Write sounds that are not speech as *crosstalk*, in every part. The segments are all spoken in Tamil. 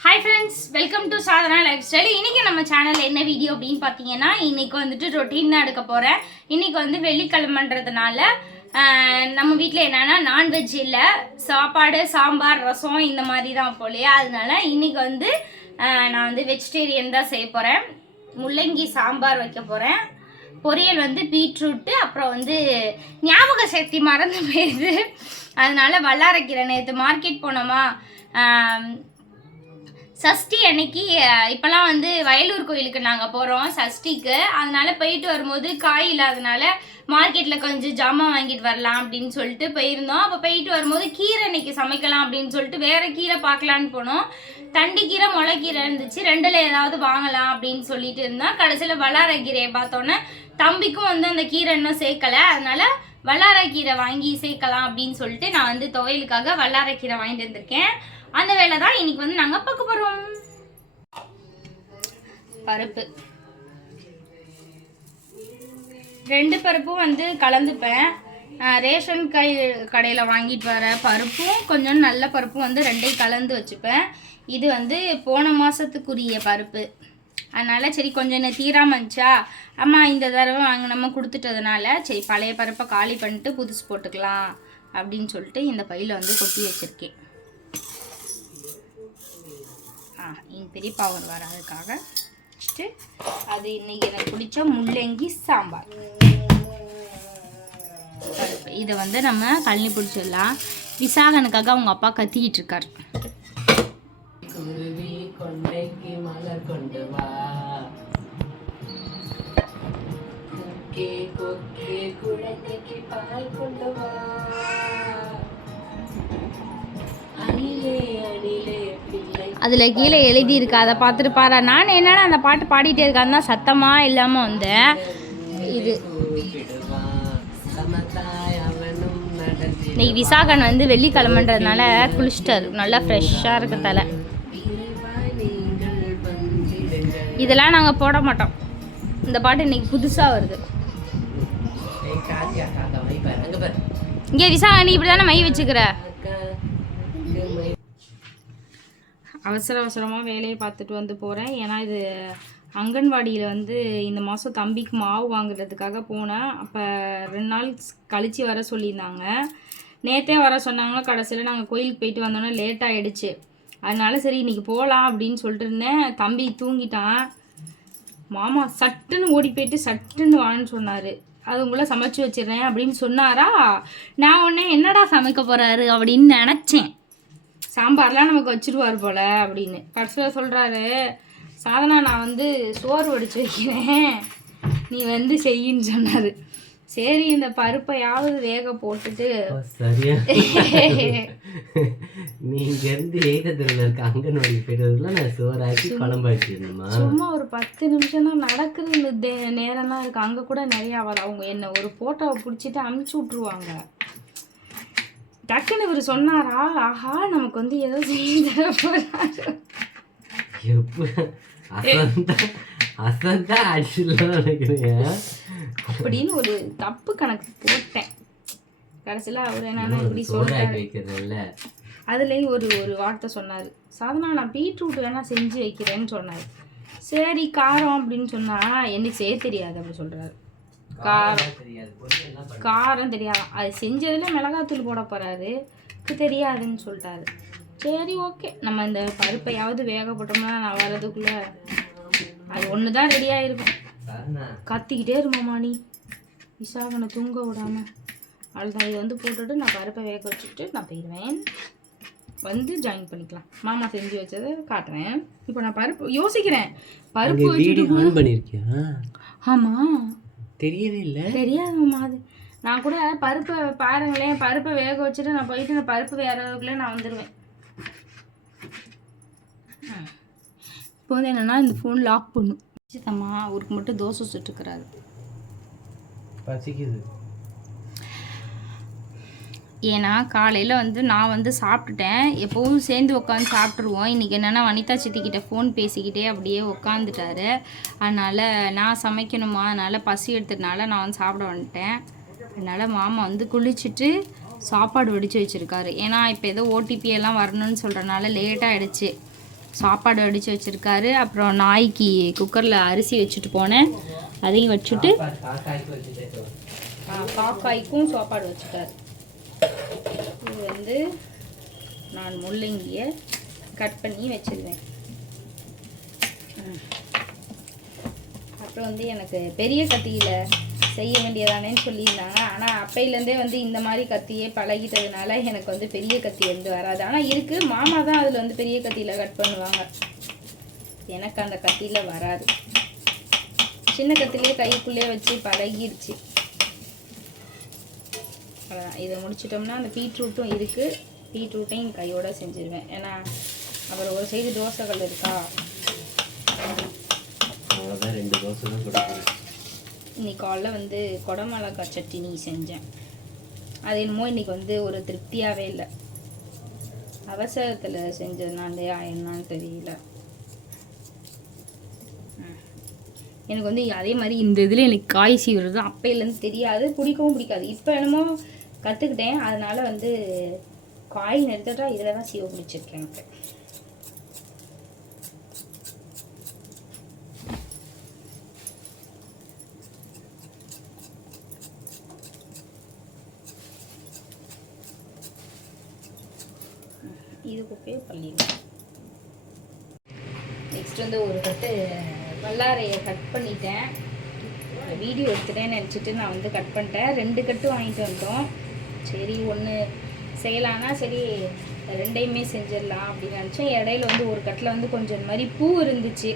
Hi friends welcome to Sadhana life style இன்றைக்கி நம்ம சேனல் என்ன வீடியோ அப்படின்னு பார்த்தீங்கன்னா இன்றைக்கி வந்துட்டு ரொட்டீன் தான் எடுக்க போகிறேன் இன்றைக்கி வந்து வெள்ளிக்கிழமன்றதுனால நம்ம வீட்டில் என்னென்னா நான்வெஜ் இல்லை சாப்பாடு சாம்பார் ரசம் இந்த மாதிரி தான் போலையா அதனால இன்றைக்கி வந்து நான் வந்து வெஜிடேரியன் தான் செய்ய போகிறேன் முள்ளங்கி சாம்பார் வைக்க போகிறேன் பொரியல் வந்து பீட்ரூட்டு அப்புறம் வந்து ஞாபக சக்தி மறந்து போயிடுது. அதனால வல்லாரைக்கீரை நேற்று மார்க்கெட் போனோமா சஷ்டி அன்னைக்கு இப்போலாம் இப்போல்லாம் வந்து வயலூர் கோயிலுக்கு நாங்கள் போகிறோம் சஷ்டிக்கு. அதனால போயிட்டு வரும்போது காய் இல்லாதனால மார்க்கெட்டில் கொஞ்சம் ஜாமான் வாங்கிட்டு வரலாம் அப்படின்னு சொல்லிட்டு போயிருந்தோம். அப்போ போயிட்டு வரும்போது கீரை இன்னைக்கு சமைக்கலாம் அப்படின்னு சொல்லிட்டு வேறு கீரை பார்க்கலான்னு போனோம். தண்டி கீரை முளைக்கீரை இருந்துச்சு. ரெண்டில் ஏதாவது வாங்கலாம் அப்படின்னு சொல்லிட்டு இருந்தோம். கடைசியில் வல்லாரை கீரையை பார்த்தோன்னே தம்பிக்கும் வந்து அந்த கீரை இன்னும் சேர்க்கலை. அதனால வல்லாரக்கீரை வாங்கி சேர்க்கலாம் அப்படின்னு சொல்லிட்டு நான் வந்து துவையலுக்காக வல்லாரக்கீரை வாங்கிட்டு வந்திருக்கேன். அந்த வேலை தான் இன்னைக்கு வந்து நாங்கள் பார்க்க போகிறோம் பருப்பு. ரெண்டு பருப்பும் வந்து கலந்துப்பேன். ரேஷன் கை கடையில் வாங்கிட்டு வர பருப்பும் கொஞ்சம் நல்ல பருப்பும் வந்து ரெண்டையும் கலந்து வச்சுப்பேன். இது வந்து போன மாதத்துக்குரிய பருப்பு. அதனால் சரி கொஞ்சம் என்ன தீராம இருந்துச்சா? அம்மா இந்த தடவை வாங்க நம்ம கொடுத்துட்டதுனால சரி பழைய பருப்பை காலி பண்ணிட்டு புதுசு போட்டுக்கலாம் அப்படின்னு சொல்லிட்டு இந்த பையில் வந்து கொட்டி வச்சுருக்கேன். ஆ எங்கள் பெரியப்பா ஒரு வராதுக்காக வச்சுட்டு அது இன்றைக்கி எனக்கு பிடிச்ச முள்ளங்கி சாம்பார். இதை வந்து நம்ம கழனி பிடிச்சிடலாம். விசாகனுக்காக அவங்க அப்பா கத்திக்கிட்டு இருக்காரு. கொண்டு வா அதில் கீழே எழுதியிருக்கு அதை பார்த்துட்டு பாரு. நான் என்னன்னா அந்த பாட்டு பாடிட்டே இருக்கான்னு தான் சத்தமாக இல்லாமல் வந்தேன். இது. இன்னைக்கு விசாகன் வந்து வெள்ளிக்கிழமைன்றதுனால குளிச்சிட்டாரு. நல்லா ஃப்ரெஷ்ஷாக இருக்கு தலை. இதெல்லாம் நாங்கள் போட மாட்டோம். இந்த பாட்டு இன்னைக்கு புதுசாக வருது. மை பாரு இங்கே விசாகன் நீ இப்படி தானே மை வச்சுக்கிற? இங்க அவசர அவசரமாக வேலையை பார்த்துட்டு வந்து போகிறேன் ஏன்னா இது அங்கன்வாடியில் வந்து இந்த மாதம் தம்பிக்கு மாவு வாங்குறதுக்காக போனேன். அப்போ ரெண்டு நாள் கழித்து வர சொல்லியிருந்தாங்க. நேற்றே வர சொன்னாங்க. கடைசியில் நாங்கள் கோயிலுக்கு போயிட்டு வந்தோன்னே லேட் ஆகிடுச்சு அதனால சரி இன்னைக்கு போகலாம் அப்படின்னு சொல்லிட்டு இருந்தேன். தம்பி தூங்கிட்டான். மாமா சட்டுன்னு ஓடி போயிட்டு சட்டுன்னு வான்னு சொன்னார். அது உங்களை சமைச்சு வச்சிடுறேன் அப்படின்னு சொன்னாரா? நான் உடனே என்னடா சமைக்க போகிறாரு அப்படின்னு நினச்சேன். சாம்பார்லாம் நமக்கு வச்சிருவார் போல அப்படின்னு. கடைசியில் சொல்கிறாரு சாதனா நான் வந்து சோறு வடிச்சு வைக்கிறேன். நீ வந்து செய்யின்னு சொன்னார். சரி இந்த பருப்பையாவது வேக போட்டுட்டு *laughs* நீங்க இருந்து ஏகத்துல இருக்க அங்கன்வாடி போயிட்டதுல நான் சோறாக்கி குழம்பு வச்சிருந்தோமா சும்மா ஒரு பத்து நிமிஷம் தான் நடக்குது நேரம்லாம் இருக்கு. அங்கே கூட நிறைய ஆகாது அவங்க என்ன ஒரு ஃபோட்டோவை பிடிச்சிட்டு அமுச்சு விட்ருவாங்க டக்குன்னு இவர் சொன்னாரா? ஆஹா நமக்கு வந்து ஏதோ செஞ்சு தர போறாரு. எப்ப? அசந்தா அசந்தா அடிச்சுலாம் நினைக்கிறேன் அப்படின்னு ஒரு தப்பு கணக்கு போட்டேன். கடைசியில் அவர் என்னன்னா இப்படி வைக்கிறதுல அதுலேயும் ஒரு ஒரு வார்த்தை சொன்னார். சாதனா நான் பீட்ரூட் வேணா செஞ்சு வைக்கிறேன்னு சொன்னார். சரி காரம் அப்படின்னு சொன்னா எனக்கு செய்ய தெரியாது அப்படி சொல்றாரு. காரம். காரம் தெரியாது. அது செஞ்சதுல மிளகாத்தூள் போட எனக்கு தெரியாதுன்னு சொல்லிட்டாரு. சரி ஓகே. நம்ம இந்த பருப்பையாவது வேக போட்டோம்னா நான் வர்றதுக்குள்ள அது ஒன்று தான் ரெடியாக இருக்கும் கத்திக்கிட்டே இருமாமா நீ விசாகனை தூங்க விடாம. அவ்வளோதான் இதை வந்து போட்டுட்டு நான் பருப்பை வேக வச்சுட்டு நான் போயிடுவேன். வந்து ஜாயின் பண்ணிக்கலாம். மாமா செஞ்சு வச்சதை காட்டுறேன். இப்போ நான் பருப்பு யோசிக்கிறேன். பருப்பு வச்சுட்டு ஆன் பண்ணிருக்கியா? ஆமாம் தெரியவே இல்ல. தெரியாது மாமா அது. நான் கூட பருப்பை பாருங்களேன். பருப்பை வேக வச்சுட்டு நான் போயிட்டு நான் பருப்பு வேறதுக்குள்ளே நான் வந்துடுவேன். இப்போ வந்து என்னென்னா இந்த ஃபோன் லாக் பண்ணும். சித்தம்மா அவருக்கு மட்டும் தோசை சுட்டுக்கிறாரு. பசிக்குது. ஏன்னா காலையில் வந்து நான் வந்து சாப்பிட்டுட்டேன். எப்போவும் சேர்ந்து உட்காந்து சாப்பிட்ருவோம் இன்றைக்கி என்னென்னா வனிதா சித்திக்கிட்ட ஃபோன் பேசிக்கிட்டே அப்படியே உட்காந்துட்டாரு அதனால் நான் சமைக்கணுமா? அதனால் பசி எடுத்ததுனால நான் வந்து சாப்பிட வந்துட்டேன். அதனால் மாமா வந்து குளிச்சுட்டு சாப்பாடு வடித்து வச்சுருக்காரு. ஏன்னா இப்போ ஏதோ ஓடிபி எல்லாம் வரணும்னு சொல்கிறனால லேட் ஆகிடுச்சு சாப்பாடு வடித்து வச்சுருக்காரு. அப்புறம் நாய்க்கு குக்கரில் அரிசி வச்சுட்டு போனேன். அதையும் வச்சுட்டு காக்காய்க்கும் சாப்பாடு வச்சுட்டாரு. இது வந்து நான் முள்ளங்கியை கட் பண்ணி வச்சிருவேன். அப்புறம் வந்து எனக்கு பெரிய கத்தியில் செய்ய வேண்டியதானேன்னு சொல்லியிருந்தாங்க. ஆனால் அப்பையிலேருந்தே வந்து இந்த மாதிரி கத்தியே பழகிட்டதுனால எனக்கு வந்து பெரிய கத்தி வந்து வராது. ஆனால் இருக்குது மாமா தான் அதில் வந்து பெரிய கத்தியில் கட் பண்ணுவாங்க. எனக்கு அந்த கத்தியில் வராது. சின்ன கத்திலே கைக்குள்ளே வச்சு பழகிடுச்சு அவ்வளோதான் இதை முடிச்சிட்டோம்னா அந்த பீட்ரூட்டும் இருக்குது பீட்ரூட்டையும் கையோட செஞ்சிருவேன். ஏன்னா அப்புறம் ஒரு சைடு தோசைகள் இருக்கா? அவ்வளோதான் ரெண்டு தோசை தான் இன்னைக்கு காலைல வந்து குடமிளகாய் சட்னி செஞ்சேன். அது என்னமோ இன்னைக்கு வந்து ஒரு திருப்தியாகவே இல்லை. அவசரத்தில் செஞ்சதுனாலயா என்னன்னு தெரியல. எனக்கு வந்து அதே மாதிரி இந்த இதில் எனக்கு காய் சீவுறது அப்பையிலேருந்து தெரியாது. பிடிக்கவும் பிடிக்காது. இப்போ என்னமோ கற்றுக்கிட்டேன் அதனால் வந்து காய் எடுத்துட்டால் இதில் தான் சீவ பிடிச்சிருக்கேன் எனக்கு. இது குப்பையை பண்ணிடுவேன் நெக்ஸ்ட் வந்து ஒரு கட்டு வல்லாரையை கட் பண்ணிட்டேன். வீடியோ எடுத்துட்டேன்னு நினச்சிட்டு நான் வந்து கட் பண்ணிட்டேன். ரெண்டு கட்டு வாங்கிட்டு வந்தோம். சரி ஒன்று செய்யலான்னா சரி ரெண்டையுமே செஞ்சிடலாம் அப்படின்னு நினச்சேன் இடையில வந்து ஒரு கட்டில் வந்து கொஞ்சம் இந்த மாதிரி பூ இருந்துச்சு.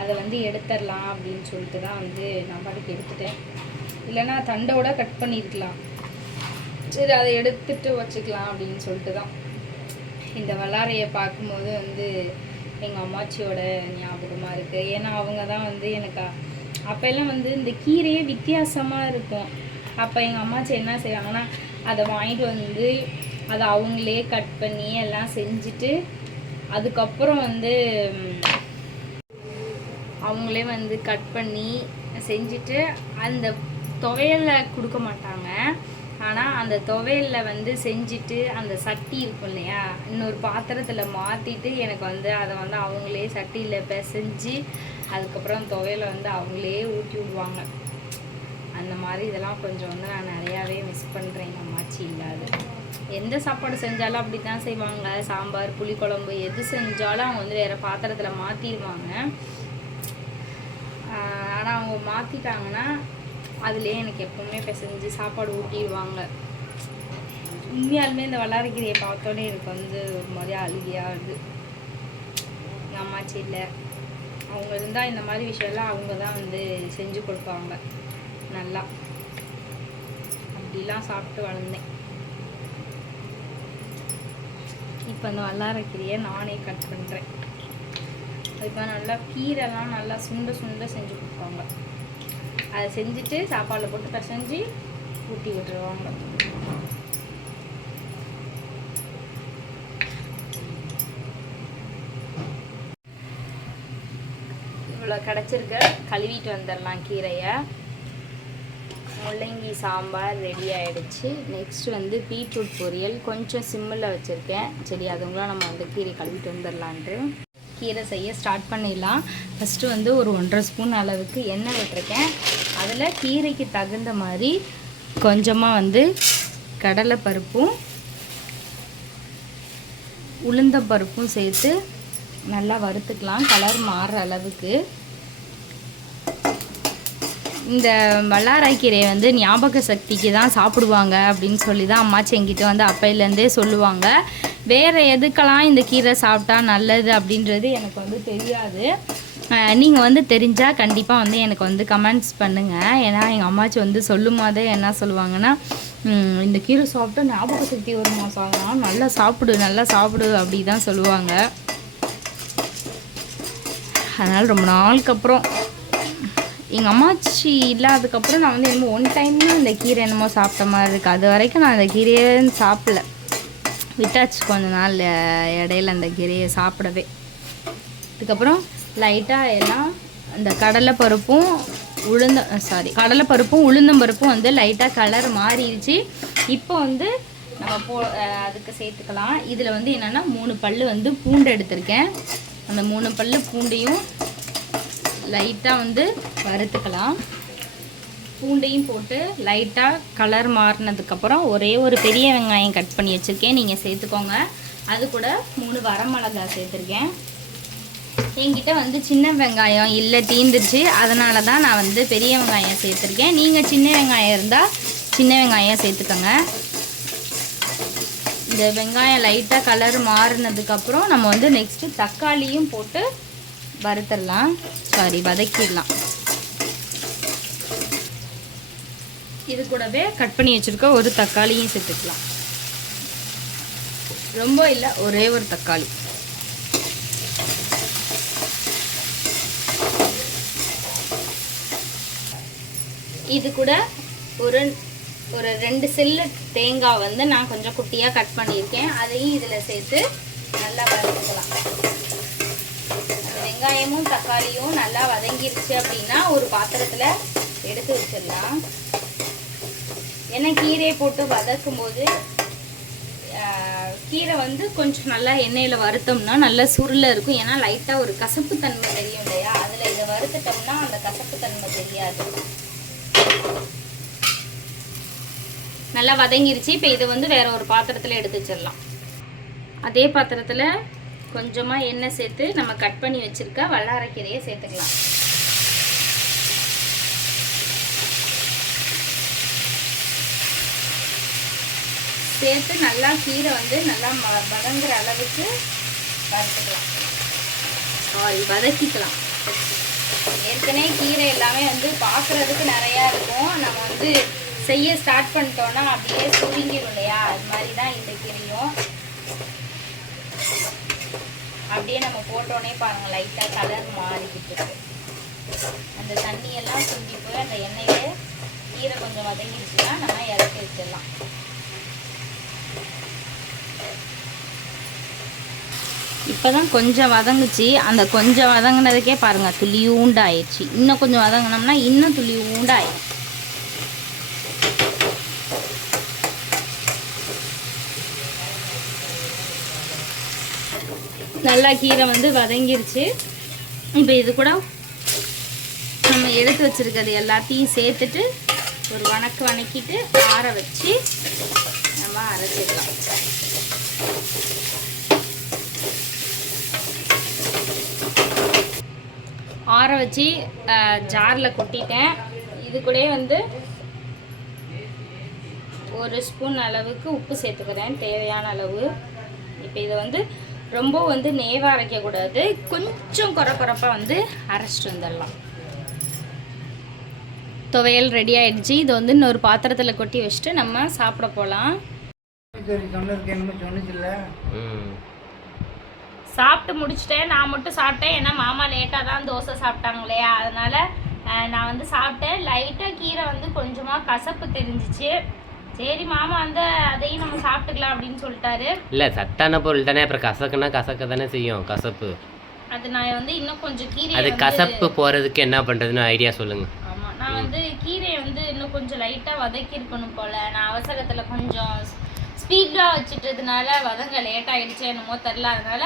அதை வந்து எடுத்துடலாம் அப்படின்னு சொல்லிட்டு தான் வந்து நான் பாட்டுக்கு எடுத்துட்டேன். இல்லைன்னா தண்டோட கட் பண்ணியிருக்கலாம் சரி அதை எடுத்துட்டு வச்சுக்கலாம் அப்படின்னு சொல்லிட்டு தான். இந்த வல்லாரையை பார்க்கும்போது வந்து எங்கள் அம்மாச்சியோட ஞாபகமாக இருக்குது ஏன்னா அவங்க தான் வந்து எனக்கு அப்போல்லாம் வந்து இந்த கீரையே வித்தியாசமாக இருக்கும். அப்போ எங்கள் அம்மாச்சி என்ன செய்வாங்கன்னா அதை வாங்கிட்டு வந்து அதை அவங்களே கட் பண்ணி எல்லாம் செஞ்சுட்டு அதுக்கப்புறம் வந்து அவங்களே வந்து கட் பண்ணி செஞ்சுட்டு அந்த துவையலை கொடுக்க மாட்டாங்க. ஆனால் அந்த துவையலில் வந்து செஞ்சுட்டு அந்த சட்டி இருக்கும் இல்லையா? இன்னொரு பாத்திரத்தில் மாற்றிட்டு எனக்கு வந்து அதை வந்து அவங்களே சட்டியில் பிசைஞ்சு அதுக்கப்புறம் துவையலை வந்து அவங்களே ஊட்டி விடுவாங்க. அந்த மாதிரி இதெல்லாம் கொஞ்சம் வந்து நான் நிறையாவே மிஸ் பண்ணுறேன் எங்கள் அம்மாச்சி இல்லாது. எந்த சாப்பாடு செஞ்சாலும் அப்படி தான் செய்வாங்க. சாம்பார் புளிக்குழம்பு எது செஞ்சாலும் அவங்க வந்து வேறு பாத்திரத்தில் மாற்றிடுவாங்க ஆனால் அவங்க மாற்றிட்டாங்கன்னா அதுலேயே எனக்கு எப்பவுமே பிசைஞ்சு சாப்பாடு ஊட்டிடுவாங்க. உண்மையாலுமே இந்த வல்லாரக்கீரையை பார்த்தோன்னே எனக்கு வந்து ஒரு மாதிரி அழுகியாக வருது. எங்கள் அம்மாச்சி இல்லை. அவங்க இருந்தால் இந்த மாதிரி விஷயம்லாம் அவங்க தான் வந்து செஞ்சு கொடுப்பாங்க. நல்லா. அப்படிலாம் சாப்பிட்டு வளர்ந்தேன். இப்போ இந்த வல்லாரக்கீரையை நானே கட் பண்ணுறேன் இப்போ நல்லா கீரைலாம் நல்லா சுண்ட சுண்ட செஞ்சு கொடுப்பாங்க. அதை செஞ்சுட்டு சாப்பாடில் போட்டு பிசைஞ்சு ஊட்டி விட்டுருவாங்க. இவ்வளோ கிடச்சிருக்க. கழுவிட்டு வந்துடலாம் கீரையை. முள்ளங்கி சாம்பார் ரெடி ஆகிடுச்சு நெக்ஸ்ட் வந்து பீட்ரூட் பொரியல். கொஞ்சம் சிம்மில் வச்சுருக்கேன். சரி அதுங்களும் நம்ம வந்து கீரை கழுவிட்டு வந்துடலான்ட்டு. கீரை செய்ய ஸ்டார்ட் பண்ணிடலாம். ஃபஸ்ட்டு வந்து ஒரு ஒன்றரை ஸ்பூன் அளவுக்கு எண்ணெய் விட்டுருக்கேன். அதில் கீரைக்கு தகுந்த மாதிரி கொஞ்சமாக வந்து கடலைப்பருப்பும் உளுந்தம்பருப்பும் சேர்த்து நல்லா வறுத்துக்கலாம். கலர் மாறுற அளவுக்கு. இந்த வல்லாராய்க்கீரையை வந்து ஞாபக சக்திக்கு தான் சாப்பிடுவாங்க அப்படின்னு சொல்லி தான் அம்மாச்சி எங்கிட்ட வந்து அப்பையிலேருந்தே சொல்லுவாங்க. வேறு எதுக்கெல்லாம் இந்த கீரை சாப்பிட்டா நல்லது அப்படின்றது எனக்கு வந்து தெரியாது. நீங்கள் வந்து தெரிஞ்சால் கண்டிப்பாக வந்து எனக்கு வந்து கமெண்ட்ஸ் பண்ணுங்கள் ஏன்னா எங்கள் அம்மாச்சி வந்து சொல்லும் போதே என்ன சொல்லுவாங்கன்னா இந்த கீரை சாப்பிட்டா ஞாபக சக்தி வருமா சாப்பிடா நல்லா சாப்பிடு நல்லா சாப்பிடு அப்படி தான் சொல்லுவாங்க. அதனால் ரொம்ப நாளுக்கு அப்புறம் எங்கள் அம்மாச்சி இல்லாததுக்கப்புறம் நான் வந்து என்னமோ ஒன் டைம் இந்த கீரை என்னமோ சாப்பிட்ட மாதிரி இருக்குது அது வரைக்கும் நான் அந்த கீரையே சாப்பிடல. விட்டாச்சு கொஞ்ச நாள் இடையில அந்த கீரையை சாப்பிடவே. அதுக்கப்புறம் லைட்டாக எல்லாம் அந்த கடலைப்பருப்பும் உளுந்த சாரி கடலைப்பருப்பும் உளுந்தம்பருப்பும் வந்து லைட்டாக கலர் மாறிடுச்சு. இப்போ வந்து நம்ம போ அதுக்கு சேர்த்துக்கலாம். இதில் வந்து என்னென்னா மூணு பல் வந்து பூண்டு எடுத்திருக்கேன். அந்த மூணு பல்லு பூண்டையும் லைட்டாக வந்து வறுத்துக்கலாம். பூண்டையும் போட்டு லைட்டாக கலர் மாறினதுக்கப்புறம் ஒரே ஒரு பெரிய வெங்காயம் கட் பண்ணி வச்சுருக்கேன். நீங்கள் சேர்த்துக்கோங்க. அது கூட மூணு வரமிளகாய் சேர்த்துருக்கேன். என்கிட்ட வந்து சின்ன வெங்காயம் இல்லை தீந்துருச்சு. அதனால தான் நான் வந்து பெரிய வெங்காயம் சேர்த்துருக்கேன். நீங்கள் சின்ன வெங்காயம் இருந்தால் சின்ன வெங்காயம் சேர்த்துக்கோங்க. இந்த வெங்காயம் லைட்டாக கலர் மாறினதுக்கப்புறம் நம்ம வந்து நெக்ஸ்ட்டு தக்காளியும் போட்டு வறுத்துடலாம். சாரி வதக்கிடலாம். இது கூடவே கட் பண்ணி வச்சுருக்க ஒரு தக்காளியும் சேர்த்துக்கலாம். ரொம்ப இல்லை ஒரே ஒரு தக்காளி. இது கூட ஒரு ஒரு ரெண்டு செல்லு தேங்காய் வந்து நான் கொஞ்சம் குட்டியாக கட் பண்ணியிருக்கேன். அதையும் இதில் சேர்த்து நல்லா வதக்கிக்கலாம். வெங்காயமும் தக்காளியும் நல்லா வதங்கிருச்சு அப்படின்னா ஒரு பாத்திரத்தில் எடுத்து வச்சிடலாம். ஏன்னா கீரையை போட்டு வதக்கும் போது கீரை வந்து கொஞ்சம் நல்லா எண்ணெயில் வறுத்தோம்னா நல்லா சுருள இருக்கும். ஏன்னா லைட்டாக ஒரு கசப்பு தன்மை தெரியும் இல்லையா? அதில் இதை வறுத்துட்டோம்னா அந்த கசப்பு தன்மை தெரியாது. நல்லா வதங்கிருச்சு. இப்போ இதை வந்து வேற ஒரு பாத்திரத்தில் எடுத்து வச்சிடலாம். அதே பாத்திரத்தில் கொஞ்சமாக எண்ணெய் சேர்த்து நம்ம கட் பண்ணி வச்சிருக்க வல்லாரக்கீரையை சேர்த்துக்கலாம். சேர்த்து நல்லா கீரை வந்து நல்லா ம- வதங்குற அளவுக்கு வறுத்துக்கலாம். சாரி வதக்கிக்கலாம். ஏற்கனவே கீரை எல்லாமே வந்து பார்க்குறதுக்கு நிறையா இருக்கும். நம்ம வந்து செய்ய ஸ்டார்ட் பண்ணிட்டோம்னா அப்படியே சுருங்கிடும் இல்லையா? அது மாதிரி தான் இந்த கீரையும். அப்படியே நம்ம போட்டோன்னே பாருங்க லைட்டாக கலர் மாறிக்கிட்டு அந்த தண்ணியெல்லாம் சுண்டி போய் அந்த எண்ணெயில கீரை கொஞ்சம் வதங்கிடுச்சுன்னா நம்ம இறக்கி வச்சிடலாம். இப்போதான் கொஞ்சம் வதங்குச்சு. அந்த கொஞ்சம் வதங்கினதுக்கே பாருங்க துளி ஊண்டாயிடுச்சு. இன்னும் கொஞ்சம் வதங்கினோம்னா இன்னும் துளி ஆயிடும் நல்லா கீரை வந்து வதங்கிருச்சு. இப்போ இது கூட நம்ம எடுத்து வச்சுருக்கிறது எல்லாத்தையும் சேர்த்துட்டு ஒரு வணக்கு வணக்கிட்டு ஆற வச்சு நம்ம அரைச்சிடலாம் ஆற வச்சு ஜாரில் கொட்டிட்டேன். இது கூடயே வந்து ஒரு ஸ்பூன் அளவுக்கு உப்பு சேர்த்துக்கிறேன் தேவையான அளவு. இப்போ இதை வந்து ரொம்ப வந்து நேவாக அரைக்கக்கூடாது. கொஞ்சம் குறை குறைப்பாக வந்து அரைச்சிட்டு வந்துடலாம். துவையல் ரெடி ஆயிடுச்சு. இது வந்து இன்னொரு பாத்திரத்தில் கொட்டி வச்சுட்டு நம்ம சாப்பிட போகலாம் சாப்பிட்டு முடிச்சிட்டேன். நான் மட்டும் சாப்பிட்டேன். ஏன்னா மாமா லேட்டாக தான் தோசை சாப்பிட்டாங்க இல்லையா அதனால நான் வந்து சாப்பிட்டேன். லைட்டாக கீரை வந்து கொஞ்சமாக கசப்பு தெரிஞ்சிச்சு. சரி மாமா வந்து அதையும் நம்ம சாப்பிட்டுக்கலாம் அப்படின்னு சொல்லிட்டாரு. இல்லை சத்தான பொருள் தானே அப்புறம் கசக்குன்னா கசக்க தானே செய்யும் கசப்பு. அது நான் வந்து இன்னும் கொஞ்சம் கீரை அது கசப்பு போகிறதுக்கு என்ன பண்ணுறதுன்னு ஐடியா சொல்லுங்கள் ஆமா நான் வந்து கீரையை வந்து இன்னும் கொஞ்சம் லைட்டாக வதக்கியிருக்கணும் போல. நான் அவசரத்தில் கொஞ்சம் ஸ்பீடாக வச்சுட்டதுனால வதங்க லேட் ஆயிடுச்சு என்னமோ தெரில அதனால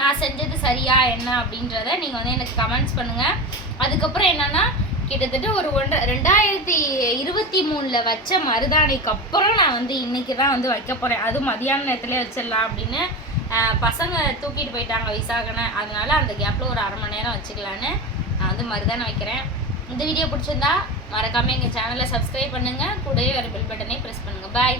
நான் செஞ்சது சரியா என்ன அப்படின்றத நீங்கள் வந்து எனக்கு கமெண்ட்ஸ் பண்ணுங்கள் அதுக்கப்புறம் என்னன்னா கிட்டத்தட்ட ஒரு ஒன்றரை ரெண்டாயிரத்தி இருபத்தி மூணில் வச்ச மருதாணிக்கு அப்புறம் நான் வந்து இன்னைக்கு தான் வந்து வைக்க போகிறேன் அது மதியான நேரத்துலேயே வச்சிடலாம் அப்படின்னு பசங்க தூக்கிட்டு போயிட்டாங்க விசாகனை. அதனால அந்த கேப்பில் ஒரு அரை மணி நேரம் வச்சுக்கலான்னு நான் வந்து மருதாணி வைக்கிறேன். இந்த வீடியோ பிடிச்சிருந்தா மறக்காமல் எங்கள் சேனலை சப்ஸ்கிரைப் பண்ணுங்கள் கூடவே வர பெல் பட்டனை ப்ரெஸ் பண்ணுங்கள் பாய்